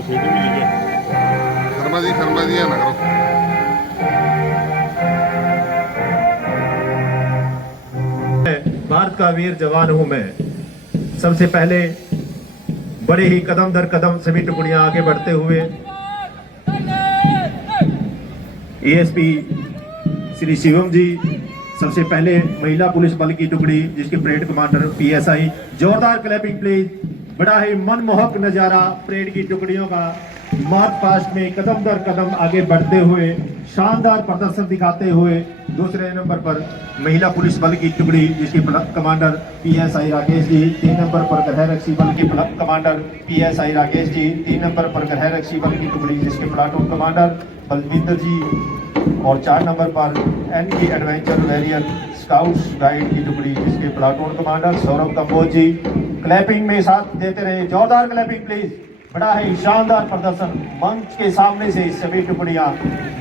शर्मा जी है ना करो। भारत का वीर जवान हूं मैं। सबसे पहले बड़े ही कदम दर कदम सभी टुकड़ियां आगे बढ़ते हुए एएसपी श्री शिवम जी, सबसे पहले महिला पुलिस बल की टुकड़ी जिसके परेड कमांडर पीएसआई, जोरदार क्लैपिंग प्लीज। बड़ा ही मनमोहक नजारा परेड की टुकड़ियों का मार्च पास्ट में कदम दर कदम आगे बढ़ते हुए शानदार प्रदर्शन दिखाते हुए। दूसरे नंबर पर महिला पुलिस बल की टुकड़ी जिसके commander PSI Rakesh ji, 3 number पर गृह रक्षी बल के commander PSI Rakesh ji, 3 number पर गृह रक्षी बल की टुकड़ी जिसके प्लाटून कमांडर बलविंदर जी, और 4 नंबर पर NK adventure warrior scouts guide की टुकड़ी जिसके platoon commander Saurabh Kamboj ji. Clapping में साथ देते रहे, जोरदार क्लैपिंग प्लीज। बड़ा ही शानदार प्रदर्शन। मंच के सामने से सभी टुकड़ियां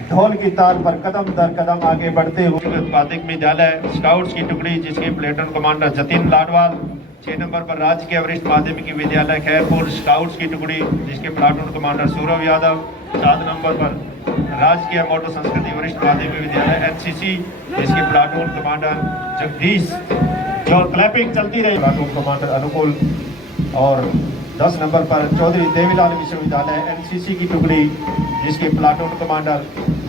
ढोल की ताल पर कदम दर कदम आगे बढ़ते हुए प्राथमिक विद्यालय स्काउट्स की टुकड़ी जिसके प्लेटून कमांडर जतिन लाडवाल, 6 नंबर पर राजकीय वरिष्ठ माध्यमिक विद्यालय खैरपुर स्काउट्स की टुकड़ी जिसके platoon commander Saurabh Yadav, 7 number पर राजकीय मोटर संस्कृति वरिष्ठ माध्यमिक विद्यालय एनसीसी जिसके प्लाटून कमांडर जगदीश। जो क्लैपिंग चलती रही, प्लाटून कमांडर अनुकूल, और 10 नंबर पर चौधरी देवीलाल विश्वविद्यालय एनसीसी की टुकड़ी जिसके प्लाटून कमांडर।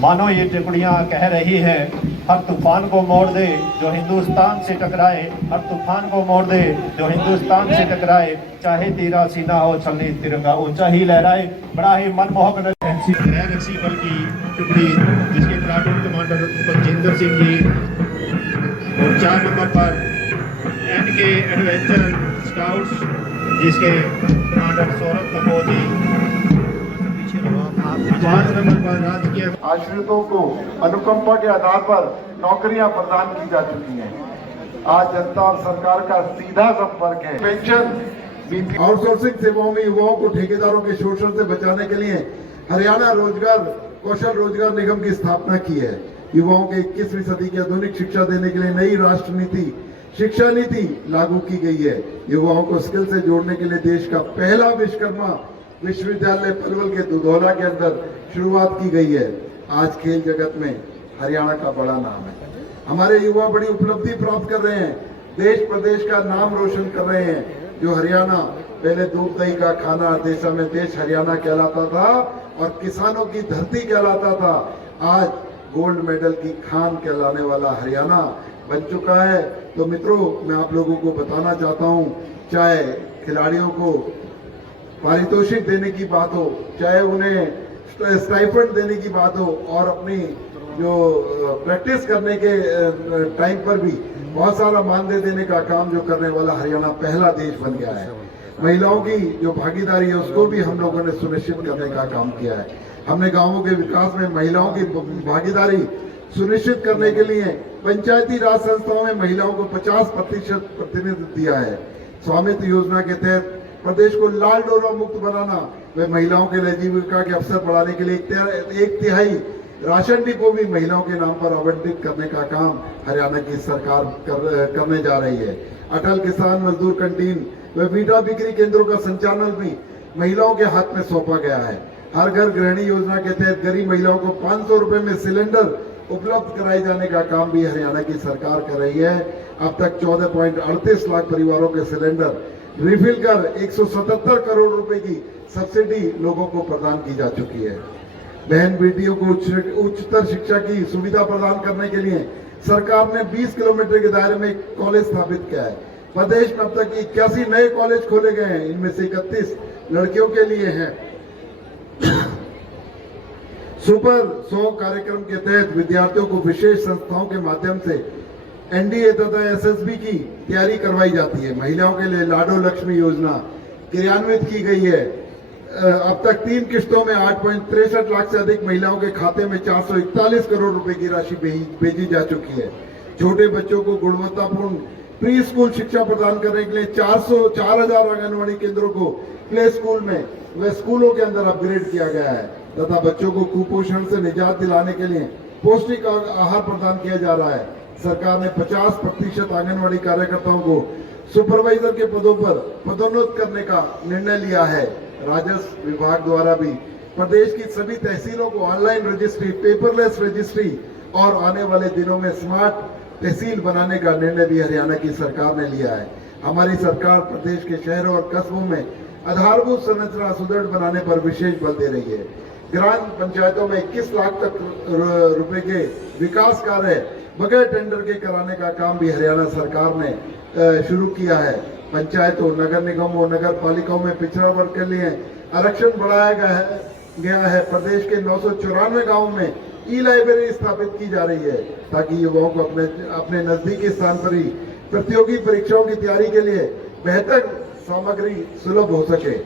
मानो ये टुकड़ियां कह रही है, हर तूफान को मोड़ दे जो हिंदुस्तान से टकराए, हर तूफान को मोड़ दे जो हिंदुस्तान से टकराए, चाहे तेरा सीना हो छलनी तिरंगा ऊंचा ही लहराए। बड़ा ही मनमोहक गृह रक्षी बल की टुकड़ी जिसके प्लाटून कमांडर बलजिंदर सिंह जी, और 4 नंबर पर एनके एडवेंचर स्काउट्स जिसके कमांडर सौरभ कंबोज जी, 5 नंबर पर राजकीय आश्रितों को अनुकंपा के आधार पर नौकरियां प्रदान की जा चुकी हैं। आज जनता और सरकार का सीधा संपर्क है। पेंशन आउटसोर्सिंग सेवाओं में युवाओं को ठेकेदारों के शोषण से बचाने के लिए हरियाणा रोजगार कौशल रोजगार निगम की स्थापना की है। युवाओं के 21वीं सदी की आधुनिक शिक्षा देने के लिए नई राष्ट्र नीति शिक्षा नीति लागू की गई है। युवाओं को स्किल से जोड़ने के लिए देश का पहला विश्वकर्मा विश्वविद्यालय पलवल के दुधौला के अंदर शुरुआत की गई है। आज खेल जगत में हरियाणा का बड़ा नाम है। हमारे युवा बड़ी उपलब्धि प्राप्त कर रहे हैं, देश प्रदेश का नाम रोशन कर रहे हैं। जो हरियाणा पहले दूध दही का खाना देशा में देश हरियाणा कहलाता था और किसानों की धरती कहलाता था, आज गोल्ड मेडल की खान कहलाने वाला हरियाणा बन चुका है। तो मित्रों, मैं आप लोगों को बताना चाहता हूं, चाहे खिलाड़ियों को पारितोषिक देने की बात हो, चाहे उन्हें स्टाइपेंड देने की बात हो, और अपनी जो प्रैक्टिस करने के टाइम पर भी बहुत सारा मानदेय देने का काम जो करने वाला हरियाणा पहला देश बन गया है। महिलाओं की जो भागीदारी है उसको भी हम लोगों ने सुनिश्चित करने का काम किया है। हमने गांवों के विकास में महिलाओं की भागीदारी सुनिश्चित करने के लिए पंचायती राज संस्थाओं में महिलाओं को 50% प्रतिनिधित्व दिया है। स्वामित्व योजना के तहत प्रदेश को लाल डोरा मुक्त बनाना व महिलाओं के लिए जीविका के अवसर बढ़ाने के लिए 1/3 राशन डिपो भी महिलाओं के नाम पर आवंटित करने का काम हरियाणा की सरकार करने जा रही है। अटल किसान मजदूर कैंटीन व वीटा बिक्री केंद्रों का संचालन भी महिलाओं के हाथ में सौंपा गया है। हर घर गृहिणी योजना के तहत गरीब महिलाओं को 500 रुपए में सिलेंडर उपलब्ध कराए जाने का काम भी हरियाणा की सरकार कर रही है। अब तक 14.38 लाख परिवारों के सिलेंडर रिफिल कर 177 करोड़ रुपए की सब्सिडी लोगों को प्रदान की जा चुकी है। बहन बेटियों को उच्चतर शिक्षा की सुविधा प्रदान करने के लिए सरकार ने 20 किलोमीटर के दायरे में एक कॉलेज स्थापित किया है। प्रदेश में अब तक 81 नए कॉलेज खोले गए हैं, इनमें से 31 लड़कियों के लिए हैं। सुपर 100 कार्यक्रम के तहत विद्यार्थियों को विशेष संस्थाओं के माध्यम से एनडीए तथा एसएसबी की तैयारी करवाई जाती है। महिलाओं के लिए लाडो लक्ष्मी योजना क्रियान्वित की गई है। अब तक 3 किश्तों में 8.63 लाख से अधिक महिलाओं के खाते में 441 करोड़ रुपए की राशि भेजी जा चुकी है। छोटे बच्चों को गुणवत्तापूर्ण प्री स्कूल शिक्षा प्रदान करने के लिए 4,000 आंगनबाड़ी केंद्रों को प्ले स्कूल में व स्कूलों के अंदर अपग्रेड किया गया है तथा बच्चों को कुपोषण से निजात दिलाने के लिए पौष्टिक आहार प्रदान किया जा रहा है। सरकार ने 50% आंगनबाड़ी कार्यकर्ताओं को सुपरवाइजर के पदों पर पदोन्नत करने का निर्णय लिया है। राजस्व विभाग द्वारा भी प्रदेश की सभी तहसीलों को ऑनलाइन रजिस्ट्री, पेपरलेस रजिस्ट्री और आने वाले दिनों में स्मार्ट तहसील बनाने का निर्णय भी हरियाणा की सरकार ने लिया है। हमारी सरकार प्रदेश के शहरों और कस्बों में आधारभूत संरचना सुदृढ़ बनाने पर विशेष बल दे रही है। ग्राम पंचायतों में 21 लाख तक रुपए के विकास कार्य बगैर टेंडर के कराने का काम भी हरियाणा सरकार ने शुरू किया है। पंचायतों, नगर निगमों, नगर पालिकाओं में पिछड़ा वर्ग के लिए आरक्षण बढ़ाया गया है। प्रदेश के 994 गाँव में ई लाइब्रेरी स्थापित की जा रही है ताकि युवाओं को अपने नजदीकी स्थान पर ही प्रतियोगी परीक्षाओं की तैयारी के लिए बेहतर सामग्री सुलभ हो सके।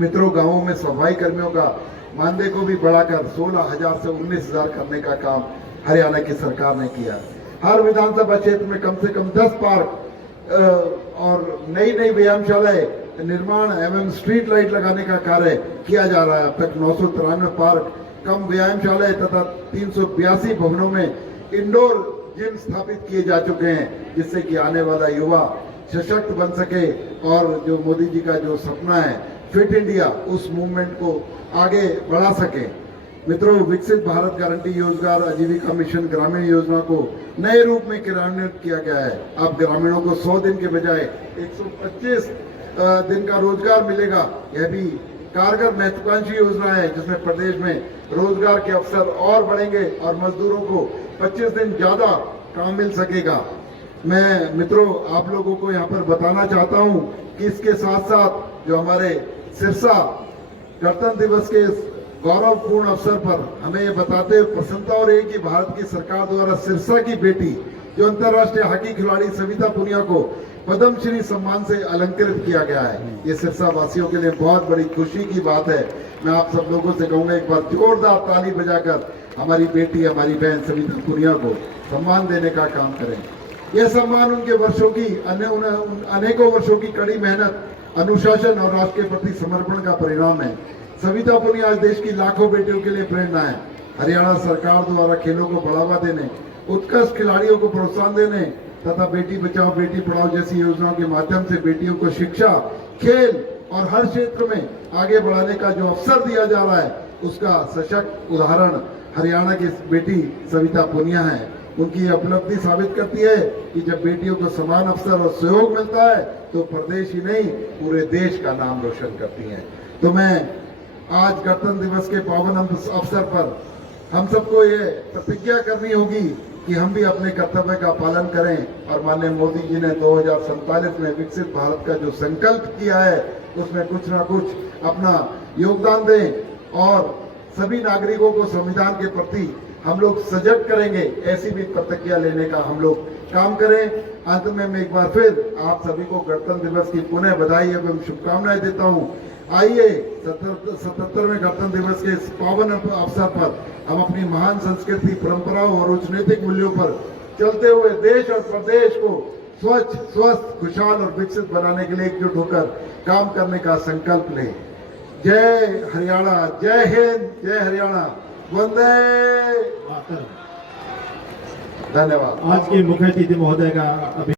मित्रों, गांवों में सफाई कर्मियों का मानदेय को भी बढ़ाकर 16,000 से 19,000 करने का काम हरियाणा की सरकार ने किया। हर विधानसभा क्षेत्र में कम से कम 10 पार्क और नई व्यायामशालाएं निर्माण एवं स्ट्रीट लाइट लगाने का कार्य किया जा रहा है। अब तक 993 पार्क, कम व्यायामशालाएं तथा 382 भवनों में इंडोर जिम स्थापित किए जा चुके हैं, जिससे कि आने वाला युवा सशक्त बन सके और जो मोदी जी का जो सपना है फिट इंडिया, उस मूवमेंट को आगे बढ़ा सके। मित्रों, विकसित भारत गारंटी रोजगार आजीविका मिशन ग्रामीण योजना को नए रूप में क्रियान्वित किया गया है। अब ग्रामीणों को 100 दिन के बजाय 125 दिन का रोजगार मिलेगा। यह भी कारगर महत्वाकांक्षी योजना है जिसमें प्रदेश में रोजगार के अवसर और बढ़ेंगे और मजदूरों को 25 दिन ज्यादा काम मिल सकेगा। मैं मित्रों आप लोगों को यहाँ पर बताना चाहता हूँ कि इसके साथ साथ जो हमारे सिरसा गणतंत्र दिवस के गौरवपूर्ण अवसर पर हमें ये बताते हुए प्रसन्नता हो रही है कि भारत की सरकार द्वारा सिरसा की बेटी जो अंतर्राष्ट्रीय हॉकी खिलाड़ी सविता पुनिया को पद्मश्री सम्मान से अलंकृत किया गया है। ये सिरसा वासियों के लिए बहुत बड़ी खुशी की बात है। मैं आप सब लोगों से कहूंगा एक बार जोरदार ताली बजाकर हमारी बेटी, हमारी बहन सविता पुनिया को सम्मान देने का काम करें। यह सम्मान उनके वर्षों की अनेकों वर्षों की कड़ी मेहनत, अनुशासन और राष्ट्र के प्रति समर्पण का परिणाम है। सविता पुनिया आज देश की लाखों बेटियों के लिए प्रेरणा है। हरियाणा सरकार द्वारा खेलों को बढ़ावा देने, उत्कृष्ट खिलाड़ियों को प्रोत्साहन देने तथा बेटी बचाओ बेटी पढ़ाओ जैसी योजनाओं के माध्यम से बेटियों को शिक्षा, खेल और हर क्षेत्र में आगे बढ़ाने का जो अवसर दिया जा रहा है, उसका सशक्त उदाहरण हरियाणा की बेटी सविता पुनिया है। उनकी उपलब्धि साबित करती है कि जब बेटियों को समान अवसर और सहयोग मिलता है तो प्रदेश ही नहीं पूरे देश का नाम रोशन करती हैं। तो मैं आज गणतंत्र दिवस के पावन अवसर पर हम सबको ये प्रतिज्ञा करनी होगी कि हम भी अपने कर्तव्य का पालन करें और माननीय मोदी जी ने 2047 में विकसित भारत का जो संकल्प किया है उसमें कुछ ना कुछ अपना योगदान दें और सभी नागरिकों को संविधान के प्रति हम लोग सजग करेंगे, ऐसी भी प्रतिज्ञा लेने का हम लोग काम करें। अंत में मैं एक बार फिर आप सभी को गणतंत्र दिवस की पुनः बधाई एवं शुभकामनाएं देता हूं। आइए 77वें गणतंत्र दिवस के इस पावन अवसर पर हम अपनी महान संस्कृति, परंपराओं और उच्च नैतिक मूल्यों पर चलते हुए देश और प्रदेश को स्वच्छ, स्वस्थ, खुशहाल और विकसित बनाने के लिए एकजुट होकर काम करने का संकल्प लें। जय हरियाणा, जय हिंद, जय हरियाणा, वंदे। धन्यवाद। आज के मुख्य अतिथि महोदय का